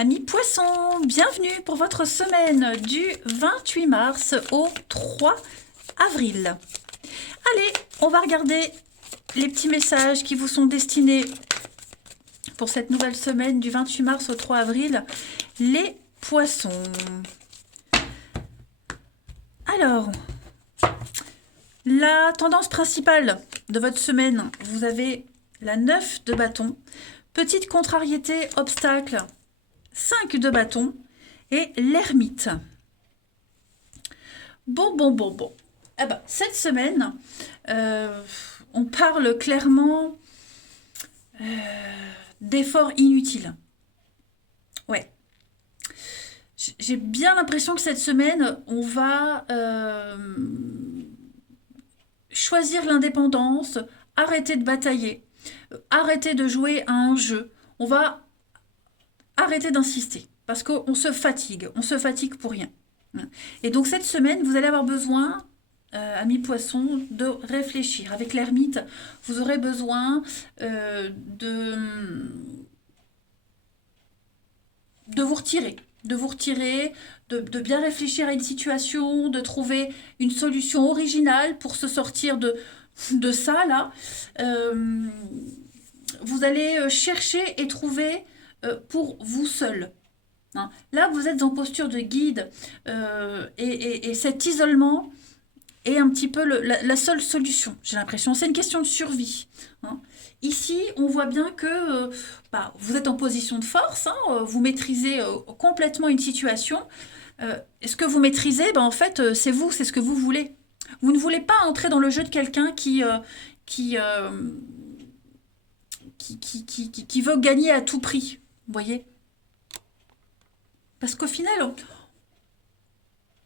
Amis poissons, bienvenue pour votre semaine du 28 mars au 3 avril. Allez, on va regarder les petits messages qui vous sont destinés pour cette nouvelle semaine du 28 mars au 3 avril. Les poissons. Alors, la tendance principale de votre semaine, vous avez la 9 de bâton, petite contrariété, obstacle, 5 de bâton et l'ermite. Bon. Eh ben, cette semaine, on parle clairement d'efforts inutiles. Ouais. J'ai bien l'impression que cette semaine, on va choisir l'indépendance, arrêter de batailler, arrêter de jouer à un jeu. On va arrêter d'insister parce qu'on se fatigue pour rien. Et donc cette semaine, vous allez avoir besoin, amis poissons, de réfléchir. Avec l'ermite, vous aurez besoin de vous retirer. De bien réfléchir à une situation, de trouver une solution originale pour se sortir de ça, là. Vous allez chercher et trouver pour vous seul. Hein. Là, vous êtes en posture de guide et cet isolement est un petit peu la seule solution, j'ai l'impression. C'est une question de survie. Hein. Ici, on voit bien que vous êtes en position de force, hein, vous maîtrisez complètement une situation. Et ce que vous maîtrisez, en fait, c'est vous, c'est ce que vous voulez. Vous ne voulez pas entrer dans le jeu de quelqu'un qui veut gagner à tout prix. Vous voyez? Parce qu'au final,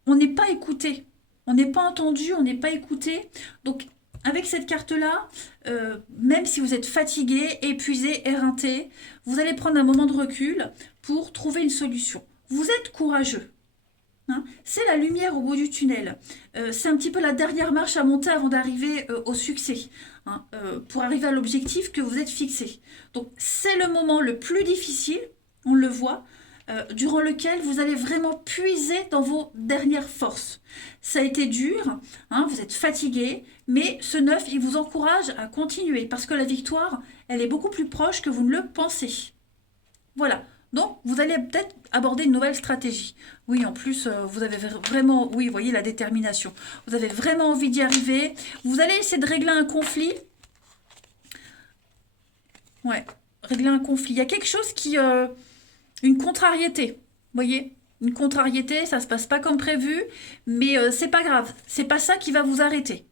on n'est pas écouté. On n'est pas entendu, on n'est pas écouté. Donc, avec cette carte-là, même si vous êtes fatigué, épuisé, éreinté, vous allez prendre un moment de recul pour trouver une solution. Vous êtes courageux. Hein, c'est la lumière au bout du tunnel. C'est un petit peu la dernière marche à monter avant d'arriver au succès. Hein, pour arriver à l'objectif que vous êtes fixé. Donc, c'est le moment le plus difficile, on le voit, durant lequel vous allez vraiment puiser dans vos dernières forces. Ça a été dur, hein, vous êtes fatigué, mais ce 9, il vous encourage à continuer parce que la victoire, elle est beaucoup plus proche que vous ne le pensez. Voilà. Donc, vous allez peut-être aborder une nouvelle stratégie. Oui, en plus, vous avez vraiment, oui, vous voyez la détermination. Vous avez vraiment envie d'y arriver. Vous allez essayer de régler un conflit. Ouais, régler un conflit. Il y a quelque chose qui... une contrariété, vous voyez? Une contrariété, ça se passe pas comme prévu, mais c'est pas grave. C'est pas ça qui va vous arrêter.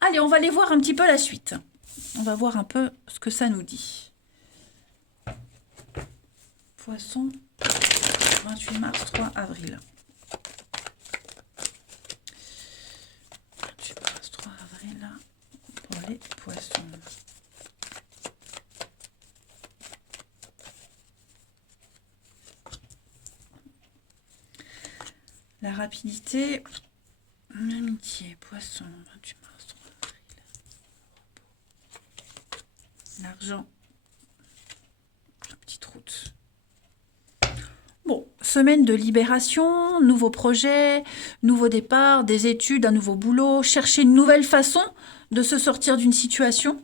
Allez, on va aller voir un petit peu la suite. On va voir un peu ce que ça nous dit. Poisson, 28 mars, 3 avril. 28 mars, 3 avril, pour les poissons. La rapidité, l'amitié, poisson, 28 mars, 3 avril. L'argent, la petite route. Bon, semaine de libération, nouveaux projets, nouveau départ, des études, un nouveau boulot, chercher une nouvelle façon de se sortir d'une situation.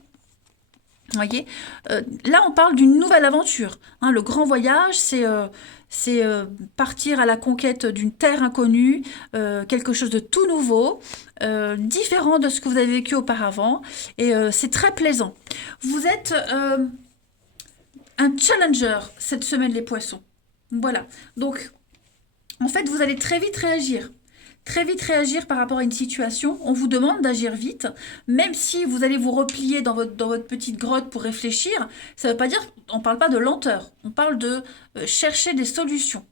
Vous voyez, là, on parle d'une nouvelle aventure. Hein, le grand voyage, c'est partir à la conquête d'une terre inconnue, quelque chose de tout nouveau, différent de ce que vous avez vécu auparavant. Et c'est très plaisant. Vous êtes un challenger cette semaine, les poissons. Voilà. Donc, en fait, vous allez très vite réagir. Très vite réagir par rapport à une situation. On vous demande d'agir vite, même si vous allez vous replier dans votre petite grotte pour réfléchir. Ça ne veut pas dire, on ne parle pas de lenteur, on parle de chercher des solutions.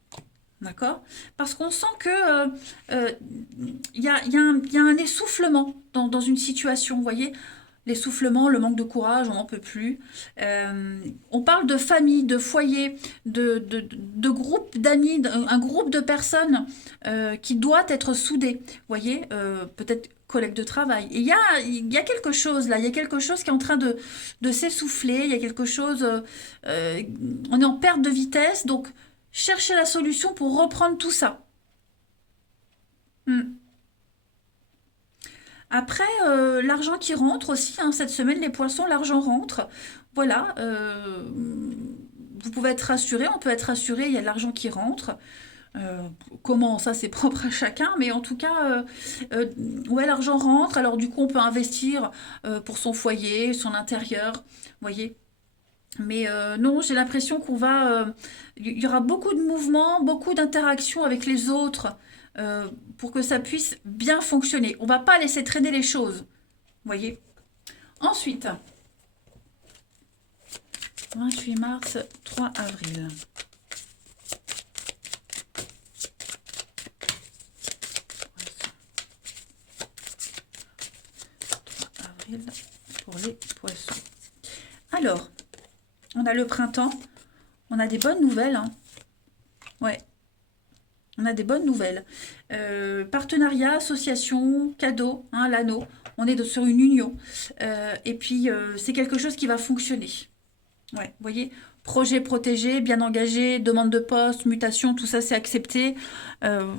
D'accord? Parce qu'on sent que y a un essoufflement dans une situation, vous voyez? L'essoufflement, le manque de courage, on n'en peut plus. On parle de famille, de foyer, de groupe d'amis, un groupe de personnes qui doit être soudé. Vous voyez, peut-être collègues de travail. Et il y a quelque chose là, il y a quelque chose qui est en train de s'essouffler, il y a quelque chose... on est en perte de vitesse, donc cherchez la solution pour reprendre tout ça. Hmm. Après, l'argent qui rentre aussi, hein, cette semaine, les poissons, l'argent rentre. Voilà, vous pouvez être rassuré, on peut être rassuré, il y a de l'argent qui rentre. Euh, Comment ça, c'est propre à chacun, mais en tout cas, euh, ouais, l'argent rentre. Alors du coup, on peut investir pour son foyer, son intérieur, vous voyez. Mais non, j'ai l'impression il y aura beaucoup de mouvements, beaucoup d'interactions avec les autres pour que ça puisse bien fonctionner. On va pas laisser traîner les choses, vous voyez. Ensuite, 28 mars, 3 avril. Avril pour les poissons. Alors, on a le printemps, on a des bonnes nouvelles, hein. Ouais, on a des bonnes nouvelles. Partenariat, association, cadeau, hein, l'anneau. On est sur une union. Et puis, c'est quelque chose qui va fonctionner. Ouais, vous voyez, projet protégé, bien engagé, demande de poste, mutation, tout ça c'est accepté. Euh,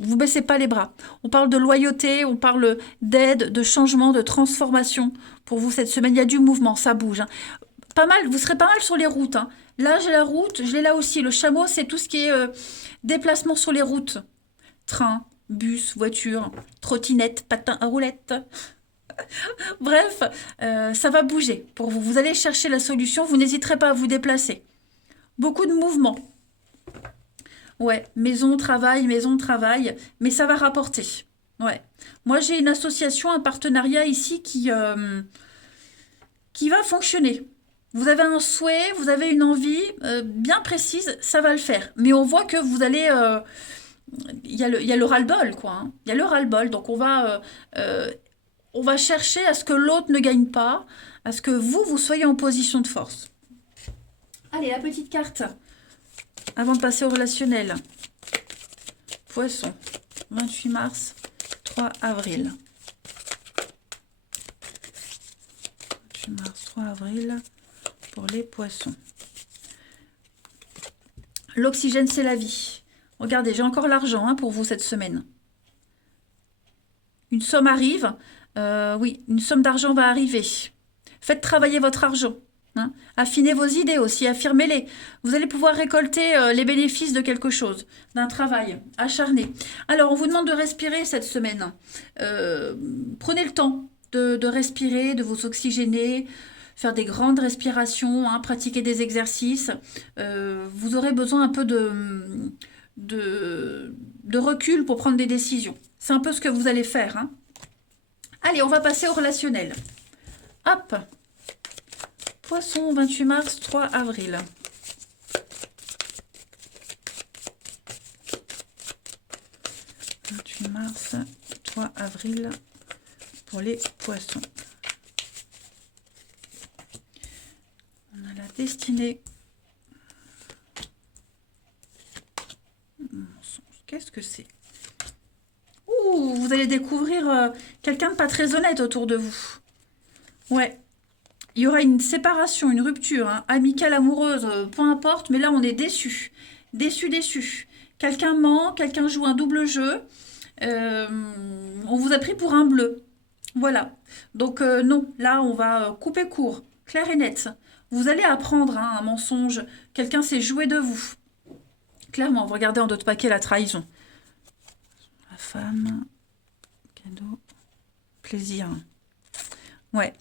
vous baissez pas les bras. On parle de loyauté, on parle d'aide, de changement, de transformation. Pour vous cette semaine, il y a du mouvement, ça bouge, hein. Pas mal, vous serez pas mal sur les routes, hein. Là, j'ai la route, je l'ai là aussi. Le chameau, c'est tout ce qui est déplacement sur les routes. Train, bus, voiture, trottinette, patin à roulettes. Bref, ça va bouger pour vous. Vous allez chercher la solution, vous n'hésiterez pas à vous déplacer. Beaucoup de mouvements. Ouais, maison, travail, mais ça va rapporter. Ouais. Moi, j'ai une association, un partenariat ici qui va fonctionner. Vous avez un souhait, vous avez une envie bien précise, ça va le faire. Mais on voit que vous allez... il y a le ras-le-bol, quoi, hein. Il y a le ras-le-bol, donc on va chercher à ce que l'autre ne gagne pas, à ce que vous soyez en position de force. Allez, la petite carte, avant de passer au relationnel. Poisson, 28 mars, 3 avril. 28 mars, 3 avril, pour les poissons. L'oxygène, c'est la vie. Regardez, j'ai encore l'argent hein, pour vous cette semaine. Une somme arrive. Oui, une somme d'argent va arriver. Faites travailler votre argent, hein. Affinez vos idées aussi, affirmez-les. Vous allez pouvoir récolter les bénéfices de quelque chose, d'un travail acharné. Alors, on vous demande de respirer cette semaine. Prenez le temps de respirer, de vous oxygéner, faire des grandes respirations, hein, pratiquer des exercices. Vous aurez besoin un peu de recul pour prendre des décisions. C'est un peu ce que vous allez faire, hein. Allez, on va passer au relationnel. Hop. Poisson, 28 mars, 3 avril. « 28 mars, 3 avril pour les poissons. On a la destinée. Qu'est-ce que c'est? Ouh, vous allez découvrir quelqu'un de pas très honnête autour de vous. Ouais. Il y aura une séparation, une rupture, hein, amicale, amoureuse, peu importe, mais là on est déçu. Déçu, déçu. Quelqu'un ment, quelqu'un joue un double jeu. Euh, on vous a pris pour un bleu. Voilà. Donc non, là on va couper court, clair et net. Vous allez apprendre hein, un mensonge. Quelqu'un s'est joué de vous. Clairement, vous regardez en d'autres paquets la trahison. La femme, cadeau, plaisir. Ouais.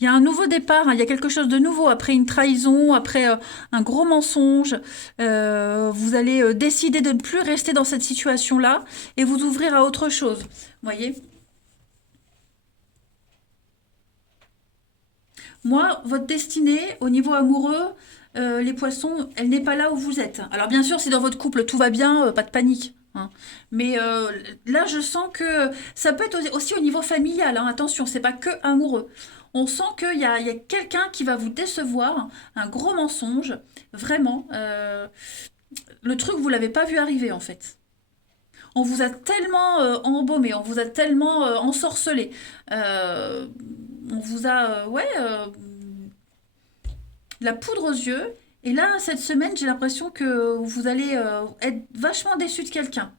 Il y a un nouveau départ, hein, il y a quelque chose de nouveau après une trahison, après un gros mensonge. Vous allez décider de ne plus rester dans cette situation-là et vous ouvrir à autre chose. Vous voyez? Moi, votre destinée, au niveau amoureux, les poissons, elle n'est pas là où vous êtes. Alors bien sûr, si dans votre couple tout va bien, pas de panique, hein. Mais là, je sens que ça peut être aussi au niveau familial, hein. Attention, c'est pas que amoureux. On sent il y a quelqu'un qui va vous décevoir, un gros mensonge, vraiment. Le truc, vous l'avez pas vu arriver en fait. On vous a tellement embaumé, on vous a tellement ensorcelé. Euh, on vous a, ouais, de la poudre aux yeux. Et là, cette semaine, j'ai l'impression que vous allez être vachement déçu de quelqu'un.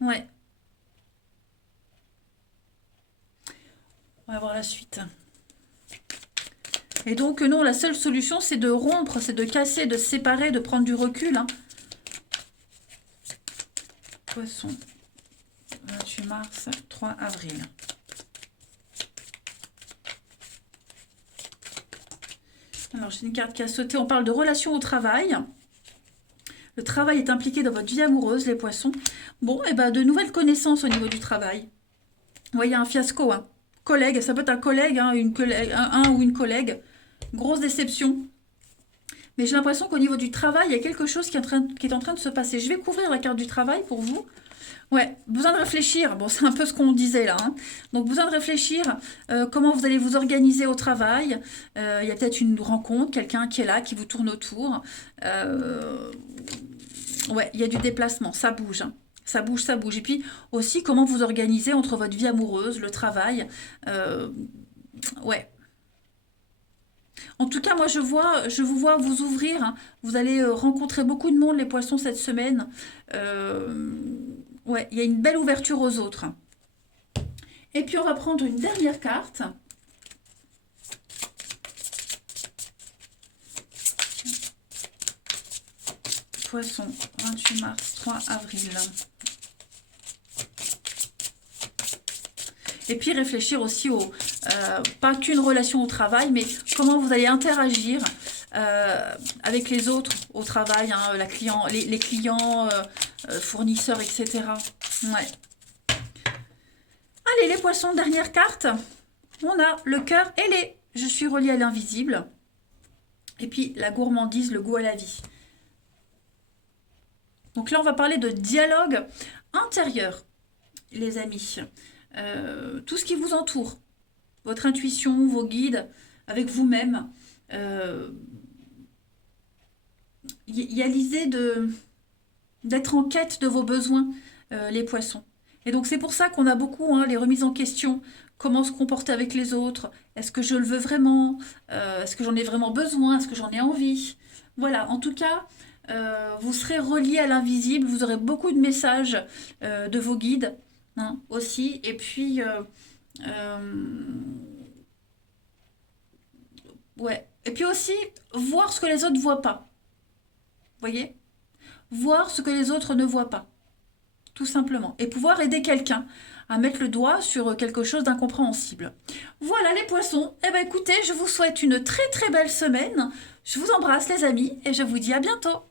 Ouais, on va voir la suite. Et donc, non, la seule solution, c'est de rompre, c'est de casser, de se séparer, de prendre du recul. Hein. Poisson, 28 mars, 3 avril. Alors, j'ai une carte qui a sauté. On parle de relation au travail. Le travail est impliqué dans votre vie amoureuse, les poissons. Bon, et ben de nouvelles connaissances au niveau du travail. Vous voyez, un fiasco. Hein. Collègue, ça peut être un collègue, hein, un ou une collègue. Grosse déception. Mais j'ai l'impression qu'au niveau du travail, il y a quelque chose qui est en train de se passer. Je vais couvrir la carte du travail pour vous. Ouais, besoin de réfléchir. Bon, c'est un peu ce qu'on disait là. Hein. Donc, besoin de réfléchir comment vous allez vous organiser au travail. Il y a peut-être une rencontre, quelqu'un qui est là, qui vous tourne autour. Ouais, il y a du déplacement, ça bouge. Hein. Ça bouge, ça bouge. Et puis aussi, comment vous organisez entre votre vie amoureuse, le travail. Ouais. En tout cas, moi, je vous vois vous ouvrir. Hein. Vous allez rencontrer beaucoup de monde, les poissons, cette semaine. Euh, ouais, il y a une belle ouverture aux autres. Et puis, on va prendre une dernière carte. Poisson, 28 mars, 3 avril. Et puis réfléchir aussi pas qu'une relation au travail, mais comment vous allez interagir avec les autres au travail, hein, les clients, fournisseurs, etc. Ouais. Allez, les poissons, dernière carte. On a le cœur et les. Je suis reliée à l'invisible. Et puis la gourmandise, le goût à la vie. Donc là, on va parler de dialogue intérieur, les amis. Tout ce qui vous entoure, votre intuition, vos guides, avec vous-même. Il y a l'idée d'être en quête de vos besoins, les poissons. Et donc c'est pour ça qu'on a beaucoup les remises en question. Comment se comporter avec les autres? Est-ce que je le veux vraiment? Est-ce que j'en ai vraiment besoin? Est-ce que j'en ai envie? Voilà, en tout cas, vous serez relié à l'invisible. Vous aurez beaucoup de messages de vos guides hein, aussi. Et puis, ouais. Et puis aussi, voir ce que les autres ne voient pas. Vous voyez? Voir ce que les autres ne voient pas. Tout simplement. Et pouvoir aider quelqu'un à mettre le doigt sur quelque chose d'incompréhensible. Voilà les poissons. Eh bien écoutez, je vous souhaite une très très belle semaine. Je vous embrasse les amis et je vous dis à bientôt.